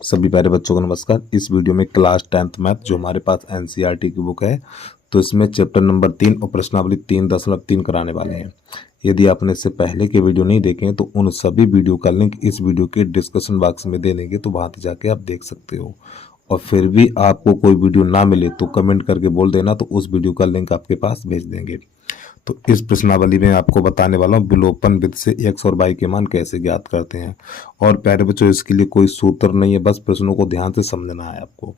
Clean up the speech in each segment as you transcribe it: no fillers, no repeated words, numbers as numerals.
सभी प्यारे बच्चों को नमस्कार। इस वीडियो में क्लास 10th मैथ जो हमारे पास एनसीईआरटी की बुक है, तो इसमें चैप्टर नंबर 3 और प्रश्नावली 3.3 कराने वाले हैं। यदि आपने इससे पहले के वीडियो नहीं देखे हैं तो उन सभी वीडियो का लिंक इस वीडियो के डिस्क्रिप्शन बॉक्स में दे देंगे, तो वहाँ जाके आप देख सकते हो। और फिर भी आपको कोई वीडियो ना मिले तो कमेंट करके बोल देना, तो उस वीडियो का लिंक आपके पास भेज देंगे। तो इस प्रश्नावली में आपको बताने वाला हूँ विलोपन विधि से x और y के मान कैसे ज्ञात करते हैं। और प्यारे बच्चों, इसके लिए कोई सूत्र नहीं है, बस प्रश्नों को ध्यान से समझना है आपको।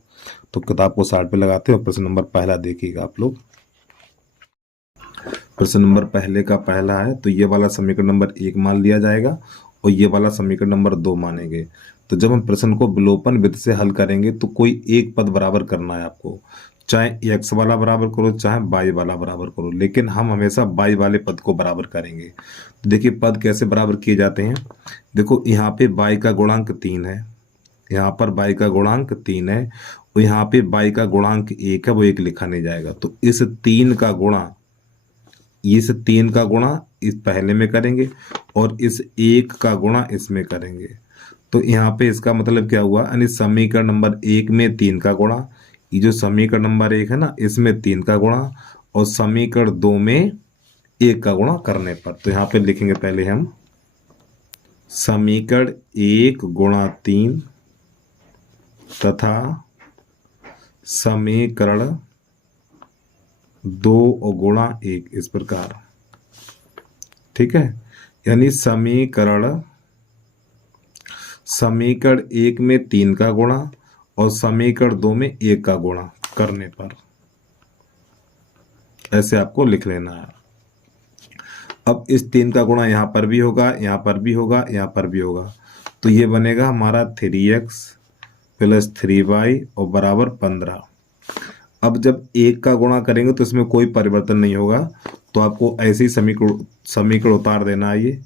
तो किताब को साइड पे लगाते हैं और प्रश्न नंबर पहला देखिएगा आप लोग। प्रश्न नंबर पहले का पहला है, तो ये वाला समीकरण नंबर 1 मान लिया जाएगा और ये वाला समीकरण नंबर 2 मानेंगे। तो जब हम प्रश्न को विलोपन विधि से हल करेंगे तो कोई एक पद बराबर करना है आपको, चाहे x वाला बराबर करो चाहे y वाला बराबर करो, लेकिन हम हमेशा y वाले पद को बराबर करेंगे। तो देखिए पद कैसे बराबर किए जाते हैं। देखो यहाँ पे y का गुणांक 3 है, यहाँ पर y का गुणांक 3 है और यहाँ पे y का गुणांक 1 है, वो 1 लिखा नहीं जाएगा। तो इस 3 का गुणा इस पहले में करेंगे और इस 1 का गुणा इसमें करेंगे। तो यहाँ पे इसका मतलब क्या हुआ, यानी समीकरण नंबर 1 में 3 का गुणा, ये जो समीकरण नंबर 1 है ना, इसमें 3 का गुणा और समीकरण 2 में 1 का गुणा करने पर। तो यहाँ पे लिखेंगे पहले हम समीकरण 1 गुणा 3 तथा समीकरण 2 और गुणा 1, इस प्रकार। ठीक है, यानी समीकरण 1 में 3 का गुणा और समीकरण 2 में 1 का गुणा करने पर, ऐसे आपको लिख लेना है। अब इस 3 का गुणा यहाँ पर भी होगा, यहाँ पर भी होगा, यहाँ पर भी होगा, तो ये बनेगा हमारा 3x प्लस 3y और बराबर 15। अब जब 1 का गुणा करेंगे तो इसमें कोई परिवर्तन नहीं होगा, तो आपको ऐसे ही समीकरण उतार देना है, ये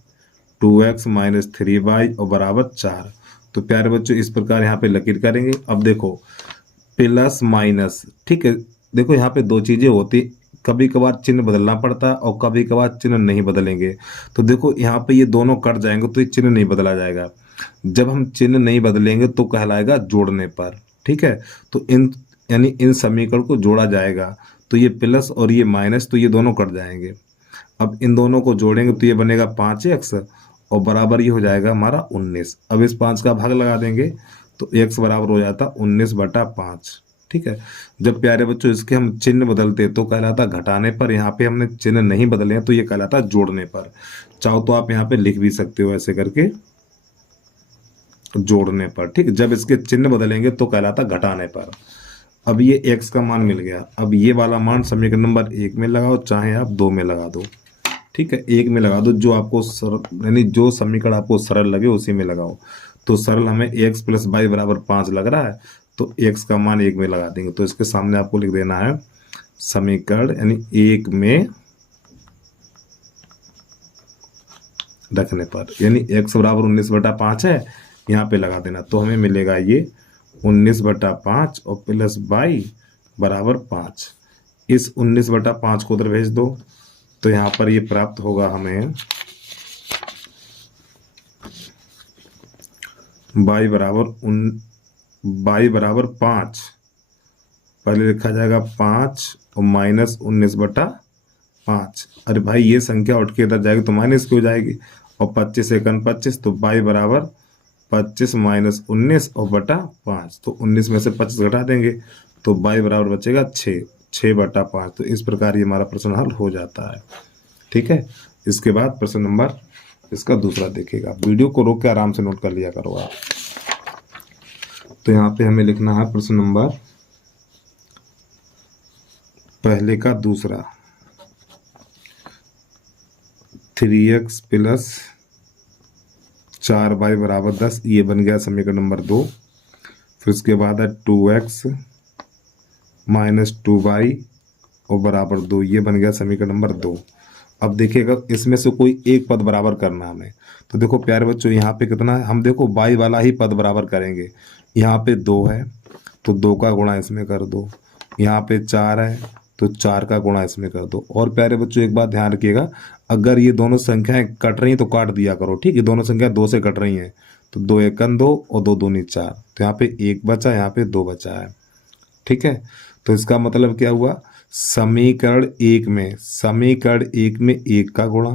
2x माइनस 3y और बराबर 4। तो प्यारे बच्चों इस प्रकार यहाँ पे लकीर करेंगे। अब देखो प्लस माइनस, ठीक है, देखो यहाँ पे दो चीजें होती, कभी कभार चिन्ह बदलना पड़ता है और कभी कभार चिन्ह नहीं बदलेंगे। तो देखो यहाँ पे ये दोनों कट जाएंगे तो ये चिन्ह नहीं बदला जाएगा। जब हम चिन्ह नहीं बदलेंगे तो कहलाएगा जोड़ने पर। ठीक है, तो इन समीकरण को जोड़ा जाएगा, तो ये प्लस और ये माइनस, तो ये दोनों कट जाएंगे। अब इन दोनों को जोड़ेंगे तो ये बनेगा 5x और बराबर ये हो जाएगा हमारा 19। अब इस 5 का भाग लगा देंगे तो x बराबर हो जाता 19/5। ठीक है, जब प्यारे बच्चों इसके हम चिन्ह बदलते तो कहलाता घटाने पर, यहाँ पे हमने चिन्ह नहीं बदले हैं तो ये कहलाता जोड़ने पर। चाहो तो आप यहाँ पे लिख भी सकते हो ऐसे करके, जोड़ने पर। ठीक, जब इसके चिन्ह बदलेंगे तो कहलाता घटाने पर। अब ये x का मान मिल गया, अब ये वाला मान समीकरण नंबर 1 में लगाओ, चाहे आप 2 में लगा दो। ठीक है, 1 में लगा दो, जो आपको यानी जो समीकरण आपको सरल लगे उसी में लगाओ। तो सरल हमें x प्लस y बराबर 5 लग रहा है, तो x का मान 1 में लगा देंगे। तो इसके सामने आपको लिख देना है समीकरण यानी 1 में रखने पर, यानी x बराबर 19/5 है, यहाँ पे लगा देना। तो हमें मिलेगा ये 19/5 और प्लस y बराबर 5। इस 19/5 को उधर भेज दो, तो यहाँ पर ये प्राप्त होगा हमें y बराबर 5, पहले लिखा जाएगा 5 और माइनस 19/5। अरे भाई ये संख्या उठ के इधर जाएगी तो माइनस की हो जाएगी, और 25 एकन 25, तो y बराबर 25 माइनस 19 और बटा 5। तो 19 में से 25 घटा देंगे तो y बराबर बचेगा 6/5। तो इस प्रकार ये हमारा प्रश्न हल हो जाता है। ठीक है, इसके बाद प्रश्न नंबर इसका दूसरा देखिएगा। वीडियो को रोक के आराम से नोट कर लिया करो आप। तो यहाँ पे हमें लिखना है प्रश्न नंबर पहले का दूसरा, 3x प्लस 4y बराबर 10, ये बन गया समीकरण नंबर 2। फिर उसके बाद है 2x माइनस 2y और बराबर 2, ये बन गया समीकरण नंबर 2। अब देखिएगा इसमें से कोई एक पद बराबर करना हमें। तो देखो प्यारे बच्चों यहाँ पे कितना है, हम देखो y वाला ही पद बराबर करेंगे। यहाँ पे 2 है तो 2 का गुणा इसमें कर दो, यहाँ पे 4 है तो 4 का गुणा इसमें कर दो। और प्यारे बच्चों एक बात ध्यान रखिएगा, अगर ये दोनों संख्याएं कट रही हैं तो काट दिया करो। ठीक है, दोनों संख्या 2 से कट रही हैं तो 2 एकन 2 और 2 दूनी 4, तो यहाँ पे 1 बचा, यहाँ पे 2 बचा है। ठीक है, तो इसका मतलब क्या हुआ, समीकरण एक में 1 का गुणा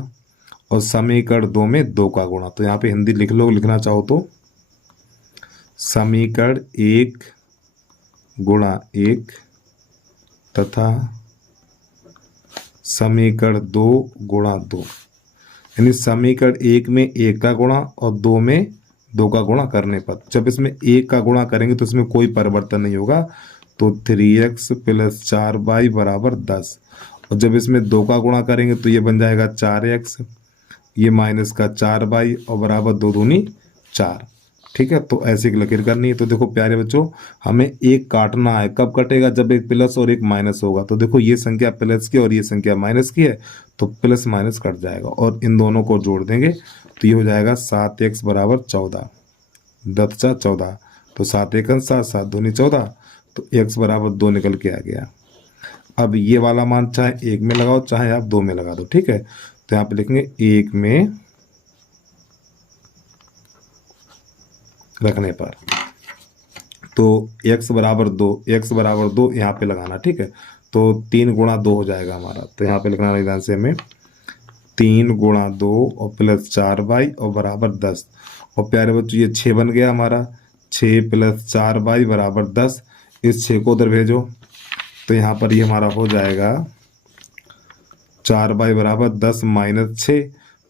और समीकरण 2 में 2 का गुणा। तो यहाँ पे हिंदी लिख लो, लिखना चाहो तो समीकरण 1 गुणा 1 तथा समीकरण 2 गुणा 2, यानी समीकरण 1 में 1 का गुणा और 2 में 2 का गुणा करने पर, जब इसमें 1 का गुणा करेंगे तो इसमें कोई परिवर्तन नहीं होगा, तो 3x + 4y बराबर 10। और जब इसमें 2 का गुणा करेंगे तो ये बन जाएगा 4x, ये माइनस का 4y और बराबर 2 दूनी 4। ठीक है, तो ऐसे एक लकीर करनी है। तो देखो प्यारे बच्चों, हमें एक काटना है, कब कटेगा, जब एक प्लस और एक माइनस होगा। तो देखो ये संख्या प्लस की और ये संख्या माइनस की है, तो प्लस माइनस कट जाएगा और इन दोनों को जोड़ देंगे तो ये हो जाएगा 7x बराबर 14, 10 14, तो 7 एकन 7, 7 दूनी 14, तो x बराबर 2 निकल के आ गया। अब ये वाला मान चाहे 1 में लगाओ चाहे आप 2 में लगा दो। ठीक है, तो यहाँ पे लिखेंगे 1 में रखने पर, तो x बराबर 2 यहाँ पे लगाना। ठीक है, तो 3 गुणा 2 हो जाएगा हमारा, तो यहाँ पे लिखना ध्यान से हमें 3 गुणा 2 और प्लस 4y और बराबर 10। और प्यारे बच्चों ये 6 बन गया हमारा, 6 + 4y बराबर 10। इस 6 को उधर भेजो तो यहाँ पर ये हमारा हो जाएगा 4y बराबर 10 - 6,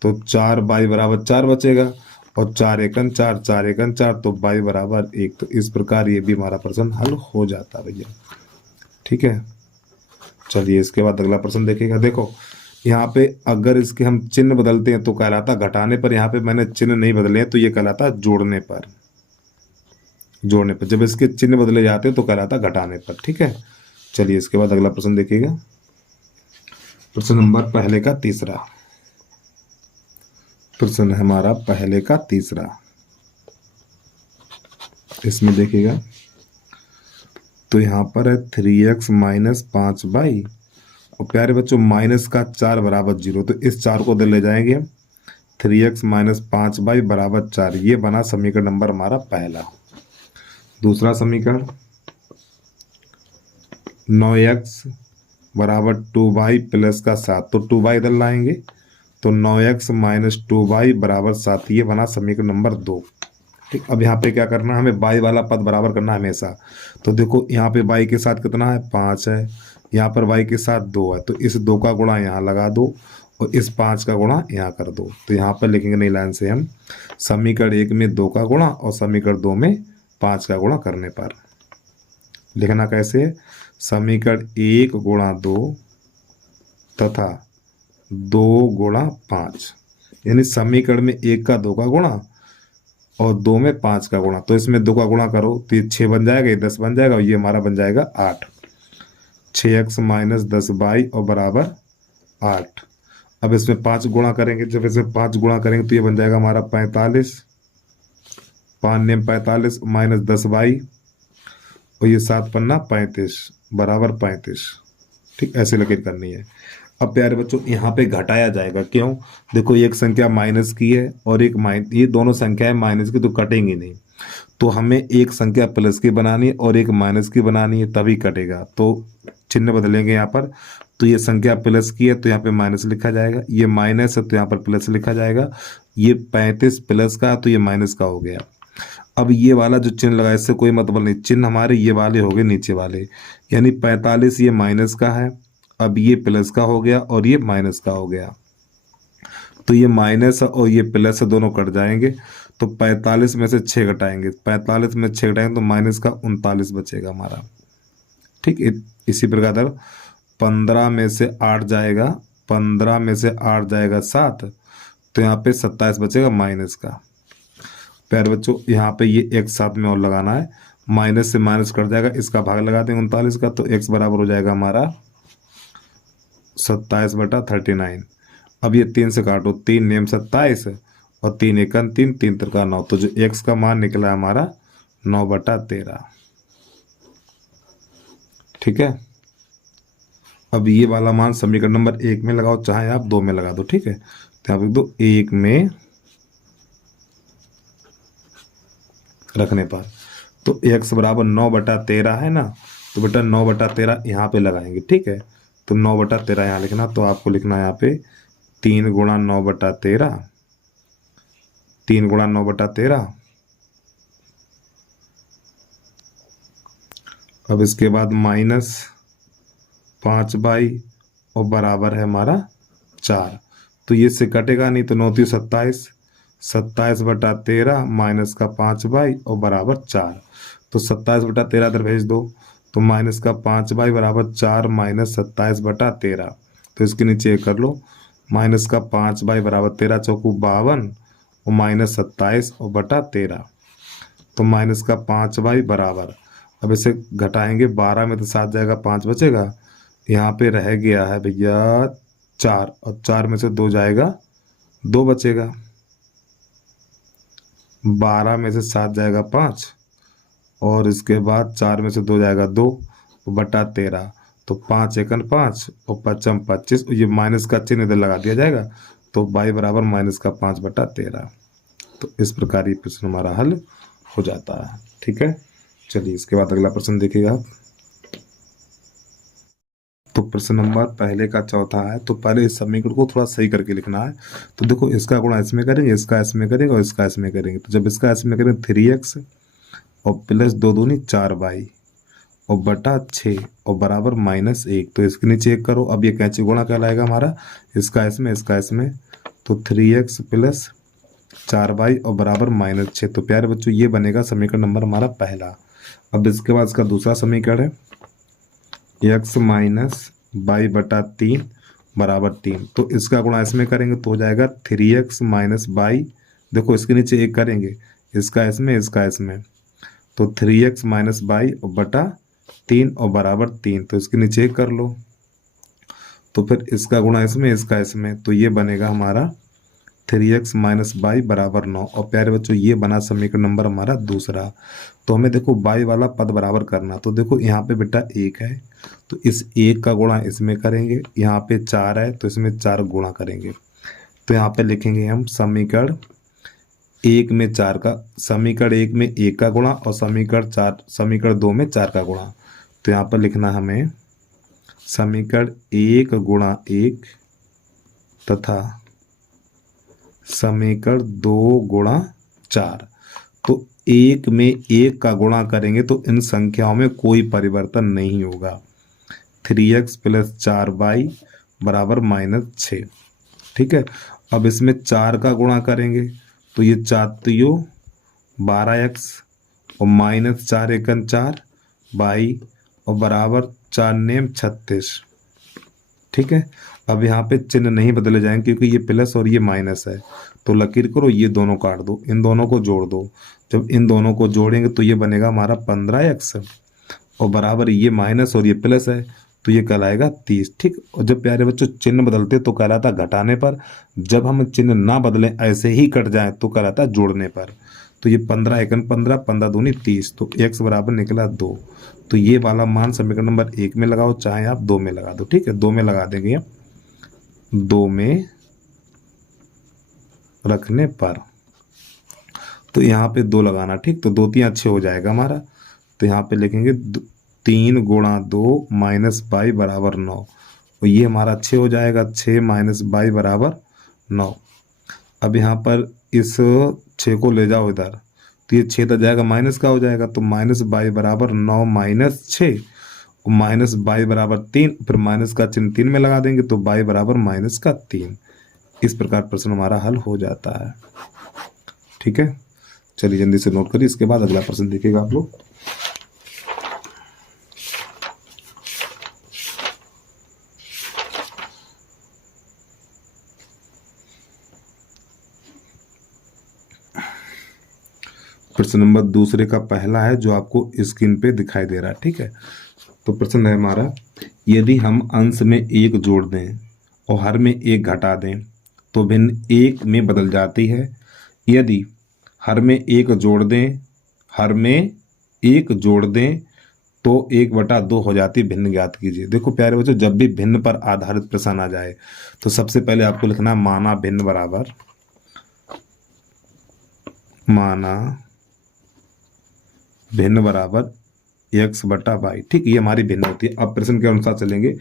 तो 4y बराबर 4 बचेगा और 4 एकन 4, 4 एकन 4, तो y बराबर 1। तो इस प्रकार ये भी हमारा प्रश्न हल हो जाता है भैया। ठीक है, चलिए इसके बाद अगला प्रश्न देखिएगा। देखो यहाँ पे अगर इसके हम चिन्ह बदलते हैं तो कहलाता घटाने पर, यहाँ पे मैंने चिन्ह नहीं बदले हैं तो ये कहलाता जोड़ने पर। जब इसके चिन्ह बदले जाते हैं तो कहलाता घटाने पर। ठीक है, चलिए इसके बाद अगला प्रश्न देखिएगा, प्रश्न नंबर पहले का तीसरा। प्रश्न है हमारा पहले का तीसरा, इसमें देखिएगा तो यहाँ पर है 3x - 5y, और प्यारे बच्चों माइनस का 4 बराबर 0, तो इस 4 को इधर ले जाएंगे हम, 3x - 5y बराबर 4, ये बना समीकरण नंबर हमारा पहला। दूसरा समीकरण 9x बराबर 2y प्लस का 7, तो 2y इधर लाएंगे तो 9x - 2y बराबर 7, ये बना समीकरण नंबर 2। ठीक, अब यहाँ पे क्या करना है, हमें y वाला पद बराबर करना है हमेशा। तो देखो यहाँ पे y के साथ कितना है, 5 है, यहाँ पर y के साथ 2 है, तो इस 2 का गुणा यहाँ लगा दो और इस 5 का गुणा यहाँ कर दो। तो यहाँ पर लिखेंगे नई लाइन से हम, समीकरण 1 में 2 का गुणा और समीकरण 2 में 5 का गुणा करने पर। लिखना कैसे, समीकरण 1 गुणा 2 तथा 2 गुणा 5, यानी समीकरण में 1 का 2 का गुणा और 2 में 5 का गुणा। तो इसमें 2 का गुणा करो तो ये 6 बन जाएगा, ये 10 बन जाएगा और ये हमारा बन जाएगा 8। 6x - 10y और बराबर 8। अब इसमें 5 गुणा करेंगे, जब इसमें 5 गुणा करेंगे तो ये बन जाएगा हमारा 45, 5 नेम 45 - 10y और ये 7 पन्ना 35 बराबर 35। ठीक, ऐसे लकीर करनी है। अब प्यारे बच्चों यहाँ पे घटाया जाएगा, क्यों, देखो एक संख्या माइनस की है और एक ये दोनों संख्याएं माइनस की, तो कटेंगी नहीं। तो हमें एक संख्या प्लस की बनानी है और एक माइनस की बनानी है, तभी कटेगा। तो चिन्ह बदलेंगे यहाँ पर, तो ये संख्या प्लस की है तो यहाँ पे माइनस लिखा जाएगा, ये माइनस है तो यहाँ पर प्लस लिखा जाएगा, ये 35 प्लस का तो ये माइनस का हो गया। अब ये वाला जो चिन्ह लगा इससे कोई मतलब नहीं, चिन्ह हमारे ये वाले हो गए नीचे वाले, यानी 45 ये माइनस का है, अब ये प्लस का हो गया और ये माइनस का हो गया, तो ये माइनस और ये प्लस दोनों कट जाएंगे। तो 45 में से 6 घटाएंगे, 45 में 6 घटाएंगे तो माइनस का 39 बचेगा हमारा। ठीक, इसी प्रकार 15 में से 8 जाएगा, 15 में से 8 जाएगा 7, तो यहाँ पे 27 बचेगा माइनस का। प्यारे बच्चों यहाँ पे ये एक साथ में और लगाना है, माइनस से माइनस कट जाएगा, इसका भाग लगा देंगे 39 का, तो x बराबर हो जाएगा हमारा 27/39। अब ये 3 से काटो, 3 नेम 27 और 3 एकन 3, 3 त्रिका 9, तो जो x का मान निकला है हमारा 9/13। ठीक है, अब ये वाला मान समीकरण नंबर 1 में लगाओ चाहे आप 2 में लगा दो। ठीक है, तो यहाँ पे 1 में रखने पर। तो x बराबर 9/13 है ना, तो बेटा 9/13 यहाँ पे लगाएंगे, ठीक है। तो 9/13 यहाँ लिखना, तो आपको लिखना है यहाँ पे 3 गुणा 9/13, 3 गुणा 9/13। अब इसके बाद -5/, और बराबर है हमारा 4। तो ये से कटेगा नहीं, तो 9 3 27, 27/13 माइनस का 5/, और बराबर 4। तो 27/13 इधर भेज दो, तो माइनस का 5/, बराबर 4 माइनस 27/13। तो इसके नीचे कर लो, माइनस का 5/, बराबर 13 चौकू 52, और माइनस 27 और बटा 13। तो माइनस का 5/, बराबर, अब इसे घटाएंगे, 12 में तो 7 जाएगा, 5 बचेगा। यहाँ पे रह गया है भैया 4, और 4 में से 2 जाएगा, 2 बचेगा। 12 में से 7 जाएगा 5, और इसके बाद 4 में से 2 जाएगा 2, बटा 13। तो 5 एकन 5 और 5 25, ये माइनस का चिन्ह इधर लगा दिया जाएगा। तो y बराबर माइनस का 5/13। तो इस प्रकार ये प्रश्न हमारा हल हो जाता है, ठीक है। चलिए इसके बाद अगला प्रश्न देखिएगा आप। तो प्रश्न नंबर पहले का चौथा है। तो पहले इस समीकरण को थोड़ा सही करके लिखना है। तो देखो, इसका गुणा इसमें करेंगे, इसका इसमें करेंगे, और इसका इसमें करेंगे। तो जब इसका इसमें करेंगे 3x और प्लस 2 दूनी 4y और बटा 6 और बराबर -1। तो इसके नीचे 1 करो। अब ये कैंची गुणा कहलाएगा हमारा, इसका इसमें, इसका इसमें। तो 3x प्लस 4y और बराबर -6। तो प्यारे बच्चों, ये बनेगा समीकरण नंबर हमारा पहला। अब इसके बाद इसका दूसरा समीकरण है x माइनस y बटा 3 बराबर 3। तो इसका गुणा इसमें करेंगे तो हो जाएगा 3x माइनस y। देखो, इसके नीचे 1 करेंगे, इसका इसमें, इसका इसमें। तो 3x माइनस y और बटा 3 और बराबर 3। तो इसके नीचे 1 कर लो। तो फिर इसका गुणा इसमें, इसका इसमें। तो ये बनेगा हमारा 3x माइनस y बराबर 9। और प्यारे बच्चों, ये बना समीकरण नंबर हमारा दूसरा। तो हमें देखो y वाला पद बराबर करना। तो देखो, यहाँ पे बेटा 1 है, तो इस 1 का गुणा इसमें करेंगे। यहाँ पे 4 है, तो इसमें 4 गुणा करेंगे। तो यहाँ पे लिखेंगे हम समीकरण 1 में 4 का, समीकरण 1 में 1 का गुणा, और समीकरण 2 में 4 का गुणा। तो यहाँ पर लिखना हमें समीकरण 1 गुणा 1 तथा समीकरण 2 गुणा 4। तो 1 में 1 का गुणा करेंगे तो इन संख्याओं में कोई परिवर्तन नहीं होगा। 3x प्लस 4y बराबर -6, ठीक है। अब इसमें 4 का गुणा करेंगे, तो ये 4 तियो 12x और -4 एकन 4 y और बराबर 4 नेम 36, ठीक है। अब यहाँ पे चिन्ह नहीं बदले जाएंगे क्योंकि ये प्लस और ये माइनस है। तो लकीर करो, ये दोनों काट दो, इन दोनों को जोड़ दो। जब इन दोनों को जोड़ेंगे तो ये बनेगा हमारा 15x, और बराबर ये माइनस और ये प्लस है, तो ये कहलाएगा 30, ठीक। और जब प्यारे बच्चों चिन्ह बदलते तो कहलाता घटाने पर, जब हम चिन्ह ना बदलें ऐसे ही कट जाए तो कहलाता जोड़ने पर। तो ये 15 एकन 15, 15 दूनी 30। तो x बराबर निकला 2। तो ये वाला मान समीकरण नंबर 1 में लगाओ, चाहे आप 2 में लगा दो, ठीक है। 2 में लगा देंगे, 2 में रखने पर। तो यहाँ पे 2 लगाना, ठीक। तो 2 3 6 हो जाएगा हमारा। तो यहाँ पे लिखेंगे 3 गुणा 2 माइनस y बराबर 9, और ये हमारा 6 हो जाएगा। 6 माइनस y बराबर 9। अब यहाँ पर इस 6 को ले जाओ इधर, तो ये 6 तो जाएगा, माइनस का हो जाएगा। तो माइनस y बराबर 9 माइनस 6, और माइनस y बराबर 3, फिर माइनस का चिन्ह 3 में लगा देंगे, तो y बराबर -3। इस प्रकार प्रश्न हमारा हल हो जाता है, ठीक है। चलिए जल्दी से नोट करिए, इसके बाद अगला प्रश्न देखिएगा आप लोग। प्रश्न नंबर दूसरे का पहला है जो आपको स्क्रीन पे दिखाई दे रहा है, ठीक है। तो प्रश्न है हमारा, यदि हम अंश में 1 जोड़ दें और हर में 1 घटा दें तो भिन्न 1 में बदल जाती है। यदि हर में 1 जोड़ दें, हर में 1 जोड़ दें तो 1/2 हो जाती, भिन्न ज्ञात कीजिए। देखो प्यारे बच्चों, जब भी भिन्न पर आधारित प्रश्न आ जाए तो सबसे पहले आपको लिखना माना भिन्न बराबर, माना भिन्न बराबर x बटा वाई। ठीक, ये हमारी भिन्न होती है। अब प्रश्न के अनुसार चलेंगे।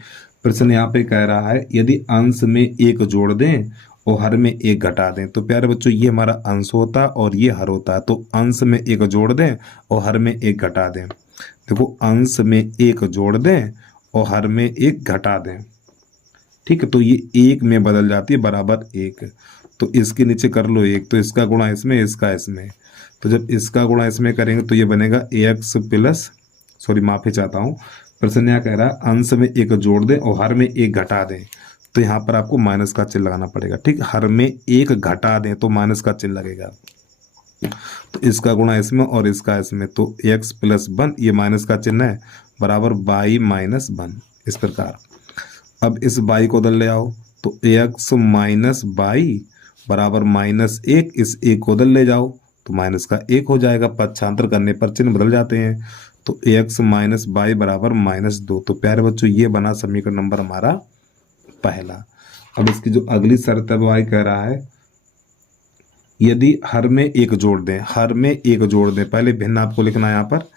प्रश्न यहाँ पे कह रहा है यदि अंश में एक जोड़ दें और हर में एक घटा दें। तो प्यारे बच्चों ये हमारा अंश होता है और ये हर होता है। तो अंश में एक जोड़ दें और हर में एक घटा दें। देखो, अंश में एक जोड़ दें और हर में एक घटा दें। ठीक है, तो ये एक में बदल जाती है बराबर एक। तो इसके नीचे कर लो एक, तो इसका गुणा इसमें, इसका इसमें। तो जब इसका गुणा इसमें करेंगे तो ये बनेगा ax प्लस, सॉरी माफी चाहता हूँ, प्रश्न यहाँ कह रहा है अंश में एक जोड़ दें और हर में एक घटा दें। तो यहाँ पर आपको माइनस का चिन्ह लगाना पड़ेगा। ठीक, हर में एक घटा दें तो माइनस का चिन्ह लगेगा। तो इसका गुणा इसमें और इसका इसमें, तो x प्लस 1, ये माइनस का चिन्ह है, बराबर y माइनस 1। इस प्रकार अब इस y को उधर ले आओ, तो x माइनस वाई बराबर माइनस 1। इस एक को उधर ले जाओ तो माइनस का 1 हो जाएगा। पक्षांतर करने पर चिन्ह बदल जाते हैं। तो x माइनस वाई बराबर माइनस 2। तो प्यारे बच्चों ये बना समीकरण नंबर हमारा पहला। अब इसकी जो अगली शर्त है वो y कह रहा है यदि हर में एक जोड़ दें, हर में एक जोड़ दें, पहले भिन्न आपको लिखना है यहाँ पर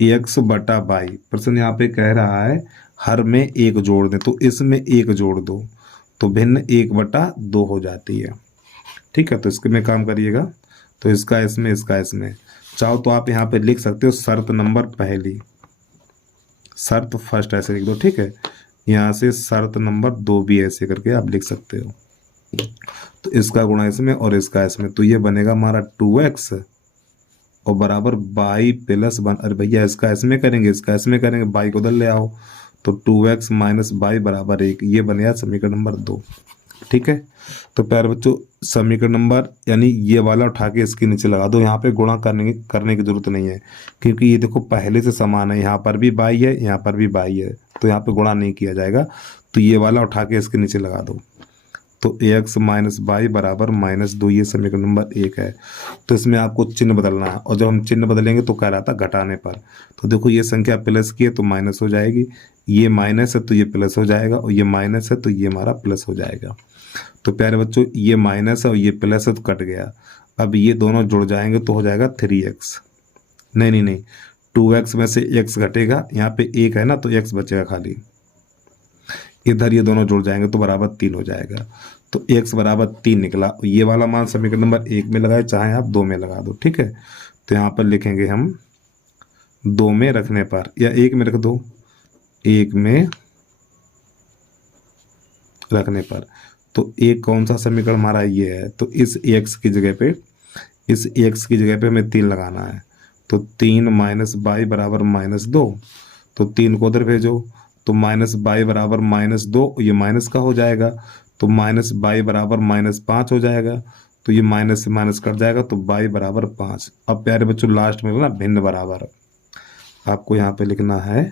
x बटा वाई। प्रश्न यहाँ पे कह रहा है हर में एक जोड़ दें, तो इसमें एक जोड़ दो तो भिन्न 1/2 हो जाती है। ठीक है, तो इसके में काम करिएगा, तो इसका इसमें, इसका इसमें। चाहो तो आप यहाँ पे लिख सकते हो शर्त नंबर पहली, शर्त फर्स्ट ऐसे लिख दो। ठीक है, यहाँ से शर्त नंबर 2 भी ऐसे करके आप लिख सकते हो। तो इसका गुणा इसमें और इसका इसमें, तो ये बनेगा हमारा 2x और बराबर y प्लस 1। अरे भैया इसका इसमें करेंगे, इसका इसमें करेंगे, y को उधर ले आओ, तो 2x माइनस y बराबर 1। ये बनेगा समीकरण नंबर 2। ठीक है, तो प्यारे बच्चों समीकरण नंबर यानी ये वाला उठा के इसके नीचे लगा दो। यहाँ पे गुणा करने की जरूरत नहीं है, क्योंकि ये देखो पहले से समान है। यहाँ पर भी y है, यहाँ पर भी y है, तो यहाँ पे गुणा नहीं किया जाएगा। तो ये वाला उठा के इसके नीचे लगा दो, तो ax माइनस वाई बराबर -2। ये समीकरण नंबर 1 है। तो इसमें आपको चिन्ह बदलना है, और जब हम चिन्ह बदलेंगे तो कह रहा था घटाने पर। तो देखो ये संख्या प्लस की है तो माइनस हो जाएगी, ये माइनस है तो ये प्लस हो जाएगा, और ये माइनस है तो ये हमारा प्लस हो जाएगा। तो प्यारे बच्चों ये माइनस है और ये प्लस है तो कट गया। अब ये दोनों जुड़ जाएंगे तो हो जाएगा 3x। नहीं 2x में से x घटेगा, यहाँ पे 1 है ना तो x बचेगा खाली। इधर ये दोनों जुड़ जाएंगे तो बराबर 3 हो जाएगा। तो x बराबर 3 निकला। ये वाला मान समीकरण नंबर 1 में लगाए, चाहे आप 2 में लगा दो। ठीक है, तो यहाँ पर लिखेंगे हम 2 में रखने पर, या 1 में रख दो, 1 में रखने पर। तो एक कौन सा समीकरण हमारा ये है, तो इस x की जगह पे, इस x की जगह पे हमें 3 लगाना है। तो 3 माइनस वाई बराबर -2। तो 3 को उधर भेजो, तो माइनस वाई बराबर -2, ये माइनस का हो जाएगा, तो माइनस वाई बराबर -5 हो जाएगा। तो ये माइनस से माइनस कट जाएगा, तो वाई बराबर 5। अब प्यारे बच्चों लास्ट में ना भिन्न बराबर, आपको यहाँ पे लिखना है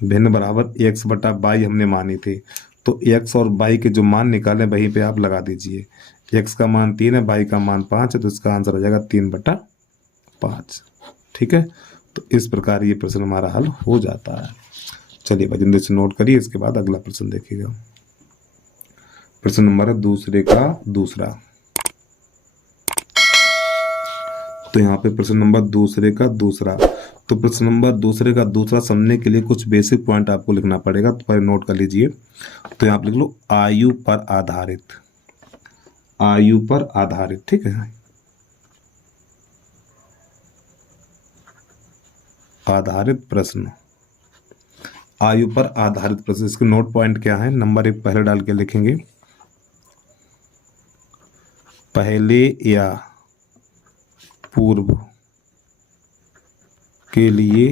भिन्न बराबर x बटा वाई हमने मानी थी। तो x और y के जो मान निकाले वहीं पे आप लगा दीजिए। x का मान 3 है, y का मान 5 है, तो इसका आंसर हो जाएगा 3/5। ठीक है, तो इस प्रकार ये प्रश्न हमारा हल हो जाता है। चलिए बजिंदर से नोट करिए, इसके बाद अगला प्रश्न देखिएगा। प्रश्न नंबर दूसरे का दूसरा। तो यहाँ पे प्रश्न नंबर दूसरे का दूसरा। तो प्रश्न नंबर दूसरे का दूसरा समझने के लिए कुछ बेसिक पॉइंट आपको लिखना पड़ेगा, तो पहले नोट कर लीजिए। तो यहाँ पे लिख लो आयु पर आधारित, आयु पर आधारित। ठीक है, आधारित प्रश्न, आयु पर आधारित प्रश्न। इसके नोट पॉइंट क्या है, नंबर 1 पहले डाल के लिखेंगे, पहले या पूर्व के लिए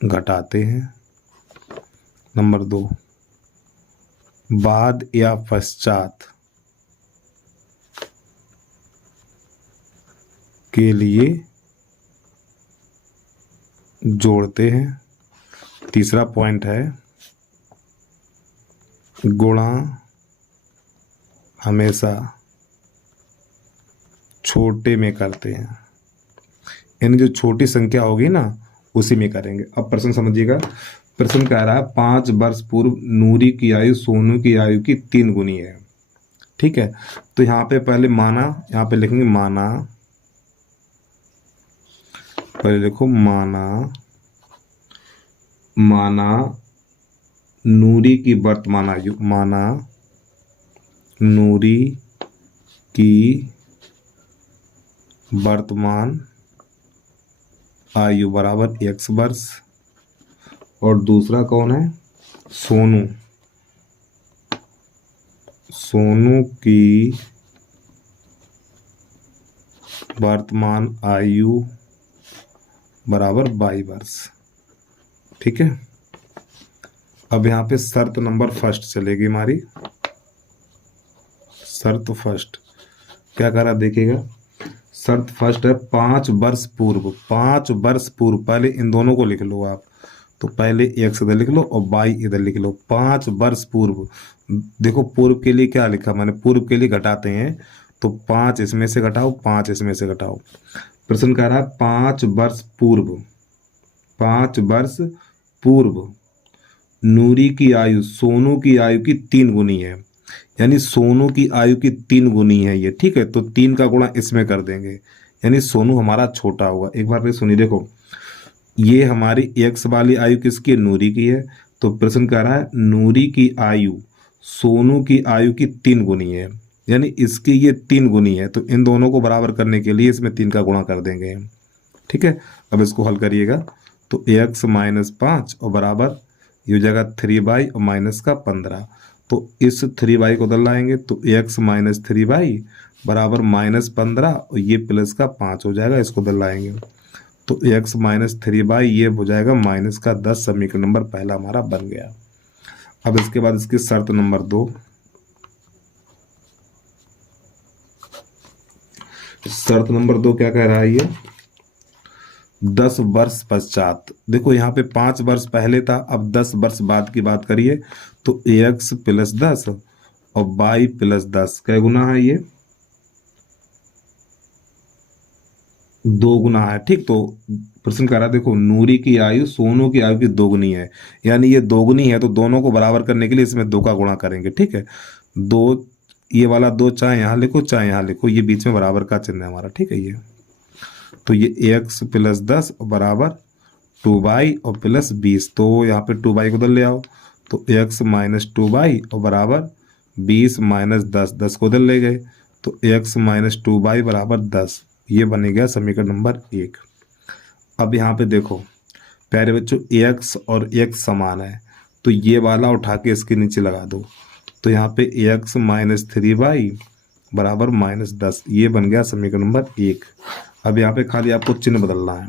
घटाते हैं। नंबर 2 बाद या पश्चात के लिए जोड़ते हैं। तीसरा पॉइंट है गुणा हमेशा छोटे में करते हैं, यानी जो छोटी संख्या होगी ना उसी में करेंगे। अब प्रश्न समझिएगा। प्रश्न कह रहा है 5 वर्ष पूर्व नूरी की आयु सोनू की आयु की 3 गुनी है। ठीक है, तो यहाँ पे पहले माना, यहाँ पे लिखेंगे माना पहले लिखो माना नूरी की वर्तमान आयु, माना नूरी की वर्तमान आयु बराबर x वर्ष। और दूसरा कौन है? सोनू की वर्तमान आयु बराबर 22 वर्ष। ठीक है। अब यहाँ पे शर्त नंबर फर्स्ट चलेगी हमारी। शर्त फर्स्ट क्या करा देखिएगा। शर्त फर्स्ट है 5 वर्ष पूर्व। 5 वर्ष पूर्व, पहले इन दोनों को लिख लो आप। तो पहले x इधर लिख लो और y इधर लिख लो। 5 वर्ष पूर्व, देखो पूर्व के लिए क्या लिखा मैंने, पूर्व के लिए घटाते हैं तो 5 इसमें से घटाओ, 5 इसमें से घटाओ। प्रश्न कह रहा है 5 वर्ष पूर्व, 5 वर्ष पूर्व नूरी की आयु सोनू की आयु की 3 गुनी है, यानी सोनू की आयु की 3 गुनी है ये। ठीक है, तो 3 का गुणा इसमें कर देंगे, यानी सोनू हमारा छोटा होगा। एक बार फिर सुनिए, देखो ये हमारी x वाली आयु किसकी है? नूरी की है। तो प्रश्न कह रहा है नूरी की आयु सोनू की आयु की 3 गुनी है, यानी इसकी ये 3 गुनी है। तो इन दोनों को बराबर करने के लिए इसमें 3 का गुणा कर देंगे। ठीक है, अब इसको हल करिएगा तो x माइनस 5 और बराबर ये हो जाएगा 3y और माइनस का 15। तो इस 3y को उधर लाएंगे तो x माइनस 3y बराबर माइनस 15 और ये प्लस का 5 हो जाएगा, इसको उधर लाएंगे तो x माइनस 3y ये हो जाएगा माइनस का 10। समीकरण नंबर पहला हमारा बन गया। अब इसके बाद इसकी शर्त नंबर 2। शर्त नंबर 2 क्या कह रहा है ये? 10 वर्ष पश्चात। देखो यहाँ पे 5 वर्ष पहले था, अब 10 वर्ष बाद की बात करिए तो ax प्लस 10 और y प्लस 10 क्या गुना है? ये 2 गुना है। ठीक, तो प्रश्न कह रहा है देखो नूरी की आयु सोनू की आयु की 2 गुनी है, यानी ये 2 गुनी है तो दोनों को बराबर करने के लिए इसमें 2 का गुणा करेंगे। ठीक है, 2 ये वाला 2 चाहे यहाँ लिखो चाहे यहाँ लिखो, ये बीच में बराबर का चिन्ह है हमारा। ठीक है, ये तो ये x प्लस 10 बराबर 2y और प्लस 20। तो यहाँ पे 2y को उधर ले आओ तो x माइनस 2y और बराबर 20 माइनस 10, 10 को उधर ले गए तो x माइनस 2y बराबर 10। ये बनेगा समीकरण नंबर 1। अब यहाँ पे देखो प्यारे बच्चों x और x समान है तो ये वाला उठा के इसके नीचे लगा दो तो यहाँ पे x माइनस 3y बराबर माइनस 10। ये बन गया समीकरण नंबर 1। अब यहाँ पे खाली आपको चिन्ह बदलना है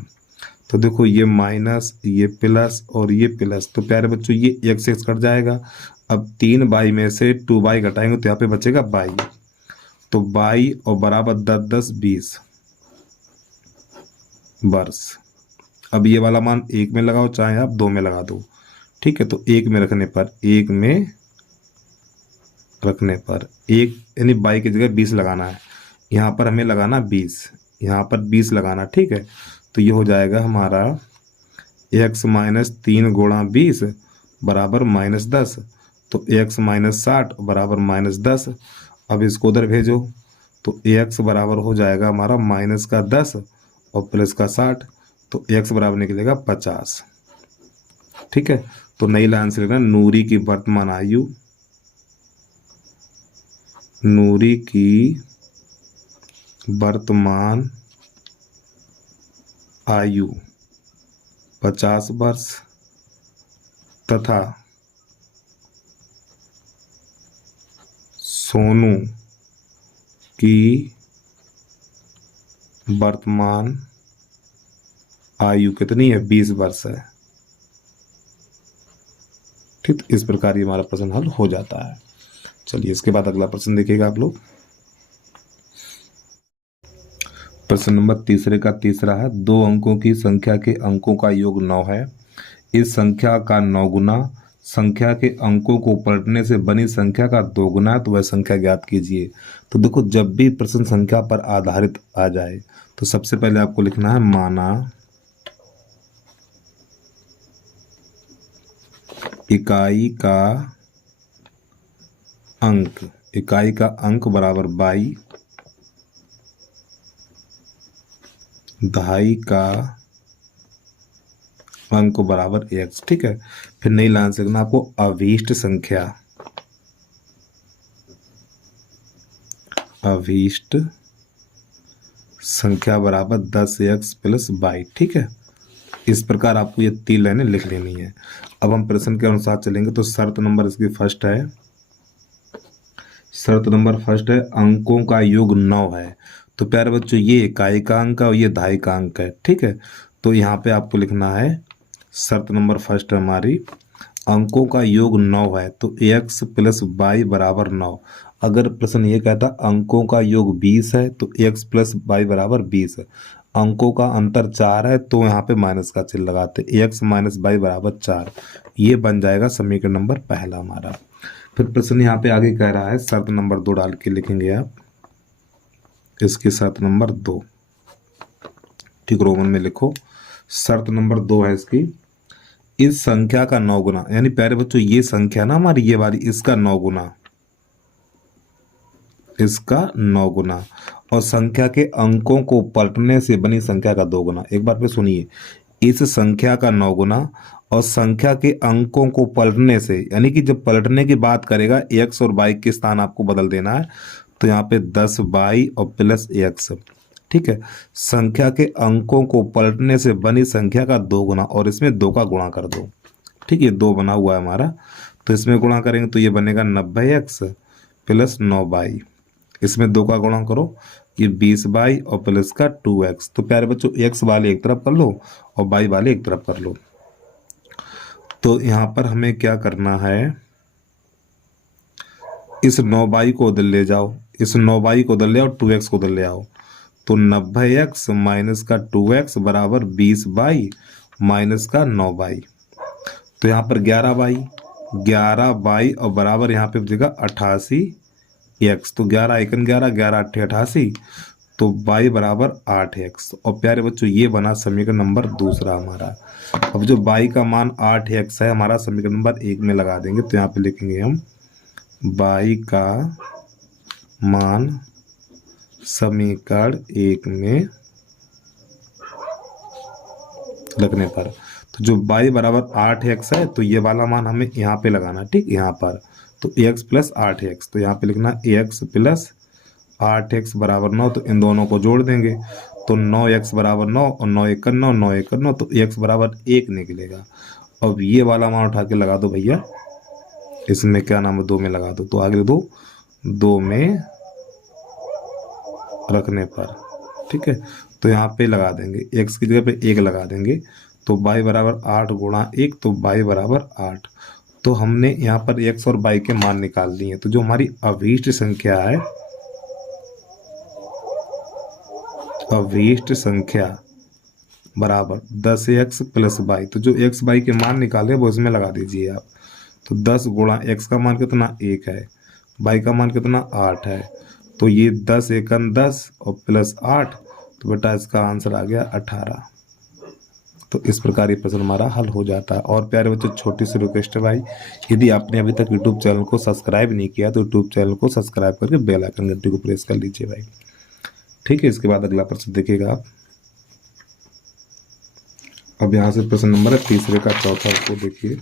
तो देखो ये माइनस ये प्लस और ये प्लस, तो प्यारे बच्चों ये x x कट जाएगा। अब 3y में से 2y घटाएंगे तो यहाँ पे बचेगा y, तो y और बराबर 10 10 20 वर्ष। अब ये वाला मान 1 में लगाओ चाहे आप 2 में लगा दो। ठीक है, तो 1 में रखने पर 1 में रखने पर 1 यानी y की जगह 20 लगाना है, यहाँ पर हमें लगाना 20, यहाँ पर 20 लगाना। ठीक है, तो ये हो जाएगा हमारा x माइनस 3 गुणा 20 बराबर माइनस 10, तो x माइनस 60 बराबर माइनस 10। अब इसको उधर भेजो तो x बराबर हो जाएगा हमारा माइनस का 10 और प्लस का 60, तो x बराबर निकलेगा 50। ठीक है, तो नई लाइन से लिखना नूरी की वर्तमान आयु, नूरी की वर्तमान आयु 50 वर्ष तथा सोनू की वर्तमान आयु कितनी है? 20 वर्ष है। ठीक, इस प्रकार ये हमारा प्रश्न हल हो जाता है। चलिए इसके बाद अगला प्रश्न देखिएगा आप लोग। प्रश्न नंबर तीसरे का तीसरा है 2 अंकों की संख्या के अंकों का योग 9 है। इस संख्या का 9 गुना संख्या के अंकों को पलटने से बनी संख्या का 2 गुना, तो वह संख्या ज्ञात कीजिए। तो देखो जब भी प्रश्न संख्या पर आधारित आ जाए तो सबसे पहले आपको लिखना है माना इकाई का अंक, इकाई का अंक बराबर 22, दहाई का अंक बराबर एक्स। ठीक है, फिर नई लाइन से लिखना आपको अभीष्ट संख्या, अभीष्ट संख्या बराबर 10x प्लस वाई। ठीक है, इस प्रकार आपको ये 3 लाइनें लिख लेनी है। अब हम प्रश्न के अनुसार चलेंगे। तो शर्त नंबर इसकी फर्स्ट है, शर्त नंबर फर्स्ट है अंकों का योग 9 है। तो प्यारे बच्चों ये इकाई का अंक है और ये दहाई का अंक है। ठीक है, तो यहाँ पे आपको लिखना है शर्त नंबर फर्स्ट है हमारी अंकों का योग 9 है, तो x प्लस वाई बराबर 9। अगर प्रश्न ये कहता अंकों का योग 20 है तो x प्लस वाई बराबर 20 है। अंकों का अंतर 4 है तो यहाँ पे माइनस का चिन्ह लगाते, x माइनस वाई बराबर 4। ये बन जाएगा समीकरण नंबर पहला हमारा। फिर प्रश्न यहाँ पे आगे कह रहा है शर्त नंबर 2 डाल के लिखेंगे आप, इसकी शर्त नंबर 2, ठीक रोमन में लिखो। शर्त नंबर 2 है इसकी, इस संख्या का 9 गुना, यानी प्यारे बच्चों ये संख्या ना हमारी ये वाली, इसका 9 गुना, इसका 9 गुना, और संख्या के अंकों को पलटने से बनी संख्या का 2 गुना। एक बार फिर सुनिए, इस संख्या का 9 गुना और संख्या के अंकों को पलटने से, यानी कि जब पलटने की बात करेगा x और y के स्थान आपको बदल देना है। तो यहाँ पे 10y और प्लस x। ठीक है, संख्या के अंकों को पलटने से बनी संख्या का 2 गुना और इसमें 2 का गुणा कर दो। ठीक है, 2 बना हुआ है हमारा, तो इसमें गुणा करेंगे तो ये बनेगा 90x प्लस 9y। इसमें 2 का गुणा करो, ये 20y और प्लस का 2x। तो प्यारे बच्चों x वाले एक तरफ कर लो और y वाले एक तरफ कर लो। तो यहाँ पर हमें क्या करना है, इस 9y को उधर ले जाओ, इस 9y को उधर ले आओ, 2x को उधर ले आओ। तो 90x माइनस का 2x बराबर 20y माइनस का 9y। तो यहाँ पर 11y और बराबर यहाँ पे बचेगा 88x। तो 11 एकन 11, 11 अट्ठे 88, तो y बराबर 8x। और प्यारे बच्चों ये बना समीकरण नंबर दूसरा हमारा। अब जो y का मान 8x है हमारा समीकरण नंबर 1 में लगा देंगे। तो यहाँ पे लिखेंगे हम y का मान समीकरण 1 में लगने पर, तो जो y बराबर 8x है तो ये वाला मान हमें यहाँ पे लगाना, ठीक यहाँ पर। तो x प्लस 8x, तो यहाँ पे लिखना x प्लस 8x बराबर 9। तो इन दोनों को जोड़ देंगे तो 9x बराबर 9 और 9 एकन 9, 9 एकन 9, तो x बराबर 1 निकलेगा। अब ये वाला मान उठा के लगा दो भैया, इसमें क्या नाम है 2 में लगा दो। तो आगे 2 में रखने पर, ठीक है, तो यहाँ पे लगा देंगे x की जगह पे 1 लगा देंगे। तो y बराबर 8 गुणा 1, तो y बराबर 8। तो हमने यहाँ पर x और y के मान निकाल दिए। तो जो हमारी अभीष्ट संख्या है, अभीष्ट संख्या बराबर 10x प्लस y, तो जो x y के मान निकाले वो इसमें लगा दीजिए आप। तो 10 गुणा x का मान कितना 1 है, y का मान कितना 8 है, तो ये 10 एकन 10 और प्लस 8, तो बेटा इसका आंसर आ गया 18। तो इस प्रकार ये प्रश्न हमारा हल हो जाता है। और प्यारे बच्चों छोटी सी रिक्वेस्ट है भाई, यदि आपने अभी तक यूट्यूब चैनल को सब्सक्राइब नहीं किया तो यूट्यूब चैनल को सब्सक्राइब करके बेल आइकन घंटी को प्रेस कर लीजिए भाई। ठीक है, इसके बाद अगला प्रश्न देखिएगा आप। अब यहाँ से प्रश्न नंबर है तीसरे का चौथा को देखिए।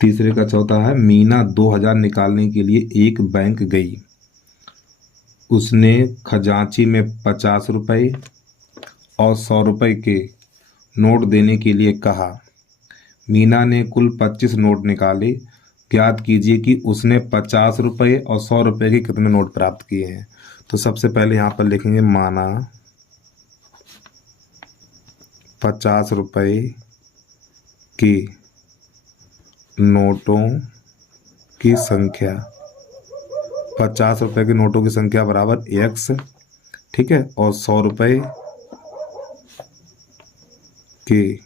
तीसरे का चौथा है, मीना 2000 निकालने के लिए एक बैंक गई। उसने खजांची में 50 रुपये और 100 रुपये के नोट देने के लिए कहा। मीना ने कुल 25 नोट निकाले। ज्ञात कीजिए कि उसने 50 रुपये और 100 रुपये के कितने नोट प्राप्त किए हैं। तो सबसे पहले यहाँ पर लिखेंगे माना 50 रुपये के नोटों की संख्या, 50 रुपये के नोटों की संख्या बराबर x, ठीक है, और 100 रुपये के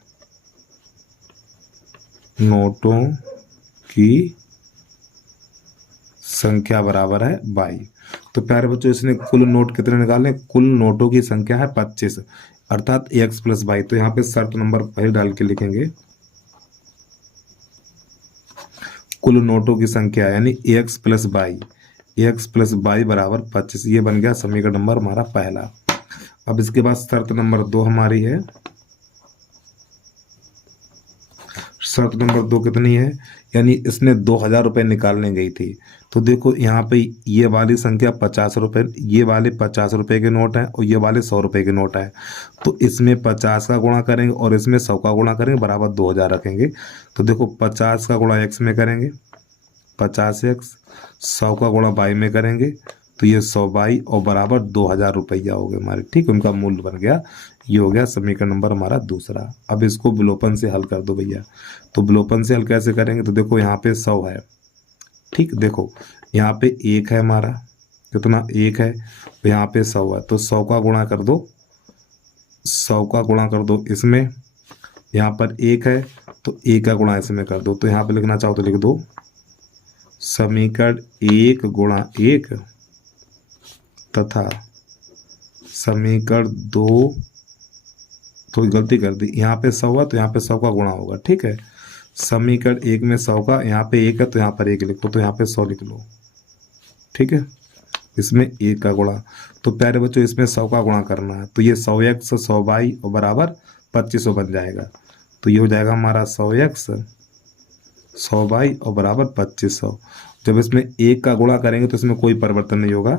नोटों की संख्या बराबर है y। तो प्यारे बच्चों इसने कुल नोट कितने निकाले, कुल नोटों की संख्या है 25, अर्थात x प्लस y। तो यहाँ पे शर्त नंबर पहले डाल के लिखेंगे कुल नोटों की संख्या यानी x प्लस y, एक्स प्लस वाई बराबर 25। ये बन गया समीकरण नंबर हमारा पहला। अब इसके बाद शर्त नंबर 2 हमारी है। शर्त नंबर 2 कितनी है, यानी इसने 2000 रुपये निकालने गई थी। तो देखो यहाँ पे ये वाली संख्या 50 रुपये, ये वाले 50 रुपये के नोट हैं और ये वाले 100 रुपये के नोट हैं। तो इसमें 50 का गुणा करेंगे और इसमें 100 का गुणा करेंगे, बराबर 2000 रखेंगे। तो देखो 50 का गुणा एक्स में करेंगे 50x, 100 का गुणा बाई में करेंगे तो ये 100 बाई और बराबर 2000 रुपया हो गए हमारे। ठीक, उनका मूल्य बन गया। ये हो गया समीकरण नंबर हमारा दूसरा। अब इसको विलोपन से हल कर दो भैया। तो विलोपन से हल कैसे करेंगे, तो देखो यहाँ पे 100 है। ठीक, देखो यहाँ पे 1 है हमारा, कितना 1 है, तो यहाँ पे 100 है। तो 100 का गुणा कर दो, 100 का गुणा कर दो इसमें, यहाँ पर 1 है तो 1 का गुणा इसमें कर दो। तो यहाँ पे लिखना चाहो तो लिख दो समीकरण 1 गुणा 1 तथा समीकरण 2, थोड़ी गलती कर दी, यहाँ पे 100 है तो यहाँ पे 100 का गुणा होगा। ठीक है, समीकरण 1 में 100 का, यहाँ पे 1 है तो यहाँ पर 1 लिखो, तो यहाँ पे 100 लिख लो। ठीक है, इसमें 1 का गुणा, तो प्यारे बच्चों इसमें 100 का गुणा करना है। तो ये 100x 100 बाई और बराबर 2500 बन जाएगा। तो ये हो जाएगा हमारा 100x 100 बाई और बराबर 2500। जब इसमें 1 का गुणा करेंगे तो इसमें कोई परिवर्तन नहीं होगा।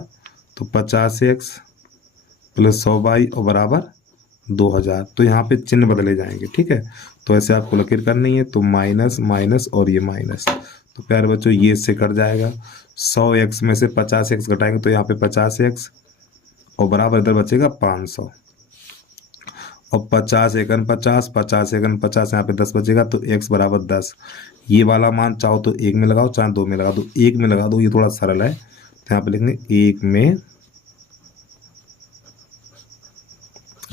तो 50x प्लस 100 बाई और बराबर 2000। तो यहाँ पे चिन्ह बदले जाएंगे। ठीक है, तो ऐसे आपको लकीर करनी है। तो माइनस माइनस और ये माइनस, तो प्यारे बच्चों ये इससे कट जाएगा। 100x में से 50x घटाएंगे तो यहाँ पे 50x और बराबर इधर बचेगा 500 और 50 एकन 50, 50 एकन 50, यहाँ पे 10 बचेगा। तो x बराबर 10। ये वाला मान चाहो तो 1 में लगाओ, चाहे 2 में लगा दो। 1 में लगा दो, ये थोड़ा सरल है। तो यहाँ पे लिखेंगे 1 में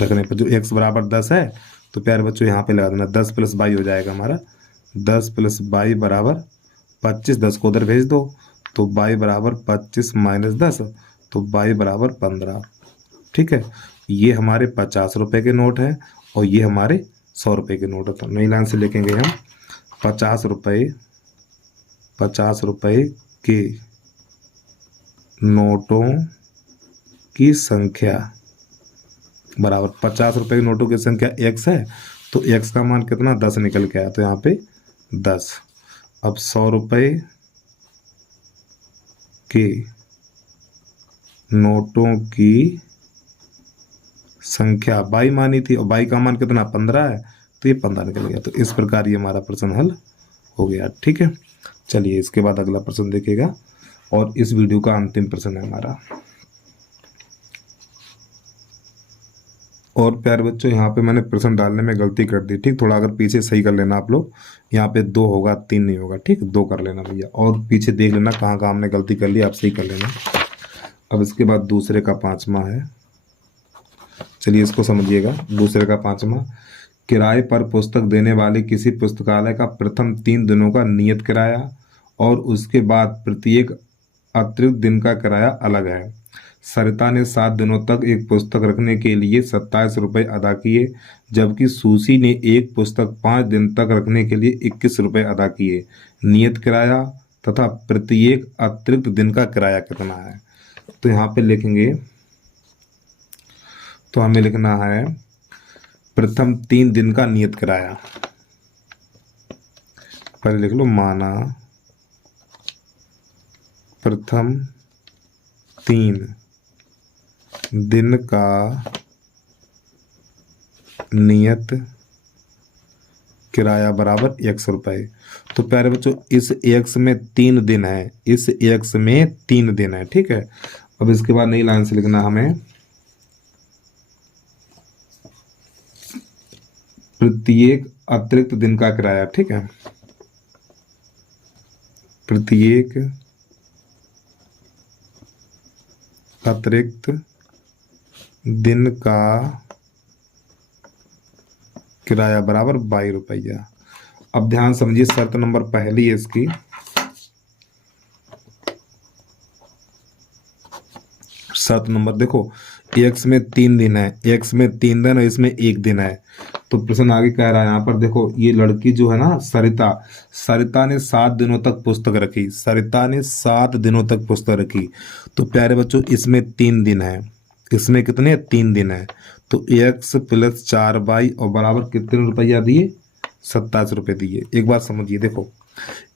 रखने पर जो x बराबर 10 है तो प्यारे बच्चों यहाँ पे लगा देना 10 प्लस 22 हो जाएगा हमारा। 10 प्लस 22 बराबर 25, 10 को उधर भेज दो तो 22 बराबर 25 माइनस 10, तो 22 बराबर 15। ठीक है, ये हमारे 50 रुपये के नोट हैं और ये हमारे 100 रुपये के नोट है। तो नई लाइन से लिखेंगे हम 50 रुपये के नोटों की संख्या बराबर 50 रुपये के नोटों की संख्या x है, तो x का मान कितना 10 निकल के आया, तो यहाँ पे 10। अब 100 रुपये के नोटों की संख्या बाई मानी थी और बाई का मान कितना 15 है, तो ये 15 निकल गया। तो इस प्रकार ये हमारा प्रश्न हल हो गया। ठीक है, चलिए इसके बाद अगला प्रश्न देखिएगा और इस वीडियो का अंतिम प्रश्न है हमारा। और प्यारे बच्चों यहाँ पे मैंने प्रश्न डालने में गलती कर दी। ठीक, थोड़ा अगर पीछे सही कर लेना आप लोग, यहाँ पे 2 होगा 3 नहीं होगा। ठीक, 2 कर लेना भैया और पीछे देख लेना कहाँ कहाँ हमने गलती कर ली, आप सही कर लेना। अब इसके बाद दूसरे का 5वां है। चलिए इसको समझिएगा। दूसरे का 5वां, किराए पर पुस्तक देने वाले किसी पुस्तकालय का प्रथम 3 दिनों का नियत किराया और उसके बाद प्रत्येक अतिरिक्त दिन का किराया अलग है। सरिता ने 7 दिनों तक एक पुस्तक रखने के लिए 27 रुपये अदा किए, जबकि सुशी ने एक पुस्तक 5 दिन तक रखने के लिए 21 रुपये अदा किए। नियत किराया तथा प्रत्येक अतिरिक्त दिन का किराया कितना है। तो यहाँ पे लिखेंगे, तो हमें लिखना है प्रथम 3 दिन का नियत किराया। पहले लिख लो, माना प्रथम 3 दिन का नियत किराया बराबर 100 रुपये। तो प्यारे बच्चों इस x में 3 दिन है, इस x में 3 दिन है। ठीक है, अब इसके बाद नई लाइन से लिखना हमें प्रत्येक अतिरिक्त दिन का किराया। ठीक है, प्रत्येक अतिरिक्त दिन का किराया बराबर 22 रुपया। अब ध्यान समझिए, शर्त नंबर पहली है इसकी, शर्त नंबर देखो x में 3 दिन है, x में 3 दिन और इसमें 1 दिन है। तो प्रश्न आगे कह रहा है यहाँ पर, देखो ये लड़की जो है ना सरिता, सरिता ने 7 दिनों तक पुस्तक रखी, सरिता ने 7 दिनों तक पुस्तक रखी। तो प्यारे बच्चों इसमें 3 दिन है, इसमें कितने 3 दिन है। तो x प्लस 4y और बराबर कितने रुपया दिए, 27 रुपये दिए। एक बात समझिए, देखो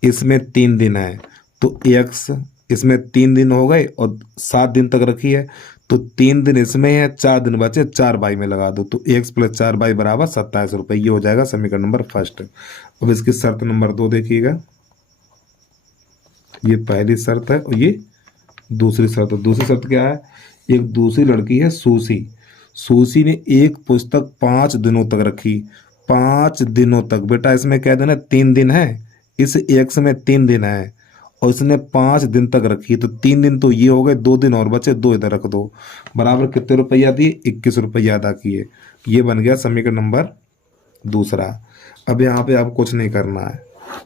इसमें 3 दिन है तो x, इसमें 3 दिन हो गए और 7 दिन तक रखी है, तो 3 दिन इसमें है, 4 दिन बचे, 4y में लगा दो, तो x प्लस 4y बराबर 27 रुपये। ये हो जाएगा समीकरण नंबर फर्स्ट। अब इसकी शर्त नंबर 2 देखिएगा, ये पहली शर्त है और ये दूसरी शर्त है। दूसरी शर्त क्या है, एक दूसरी लड़की है सुशी, सुशी ने एक पुस्तक 5 दिनों तक रखी, 5 दिनों तक। बेटा इसमें कह देना 3 दिन है, इस x में 3 दिन है और इसने 5 दिन तक रखी, तो 3 दिन तो ये हो गए, 2 दिन और बचे, 2 इधर रख दो, बराबर कितने रुपया दिए, 21 रुपया अदा किए। ये बन गया समीकरण नंबर दूसरा। अब यहाँ पे आपको कुछ नहीं करना है,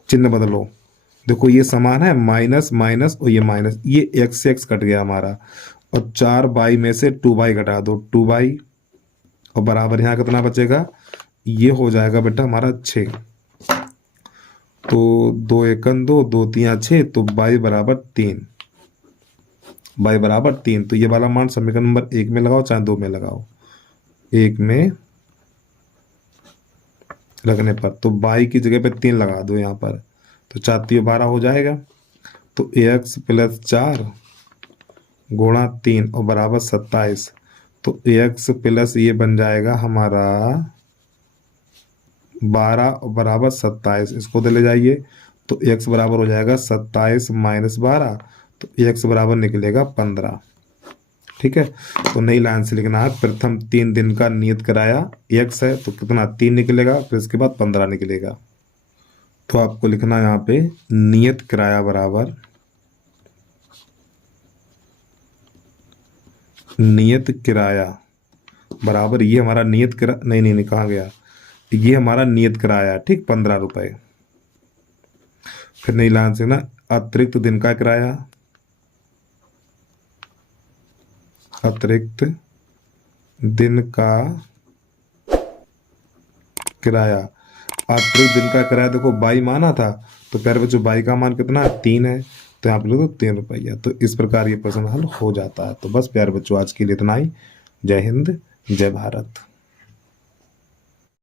चिन्ह बदलो। देखो ये समान है, माइनस माइनस और ये माइनस, ये x से x कट गया हमारा, और 4y में से 2y घटा दो, 2y और बराबर यहाँ कितना बचेगा, ये हो जाएगा बेटा हमारा 6। तो 2 एकन 2, 2 3 6, तो y बराबर 3, y बराबर 3। तो ये वाला मान समीकरण नंबर 1 में लगाओ चाहे 2 में लगाओ, 1 में लगने पर तो y की जगह पे 3 लगा दो यहाँ पर, तो 4 3 12 हो जाएगा। तो x प्लस 4 गुणा 3 और बराबर 27, तो x प्लस ये बन जाएगा हमारा 12 और बराबर 27, इसको ले जाइए तो x बराबर हो जाएगा 27 माइनस 12, तो x बराबर निकलेगा 15। ठीक है, तो नई लाइन से लिखना है, प्रथम 3 दिन का नियत किराया x है तो कितना 3 निकलेगा, फिर इसके बाद 15 निकलेगा। तो आपको लिखना है यहाँ पे नियत किराया बराबर, नियत किराया बराबर, ये हमारा नियत किराया, नहीं कहाँ गया, ये हमारा नियत किराया, ठीक 15 रुपए। फिर नई लाइन से ना, अतिरिक्त दिन का किराया, अतिरिक्त दिन का किराया, अतिरिक्त दिन का किराया देखो बाई माना था, तो प्यारे बच्चों बाई का मान कितना है, 3 है, तो यहाँ पे लिखो 3 रुपया। तो इस प्रकार ये प्रश्न हल हो जाता है। तो बस प्यारे बच्चों आज के लिए इतना ही। जय हिंद, जय भारत।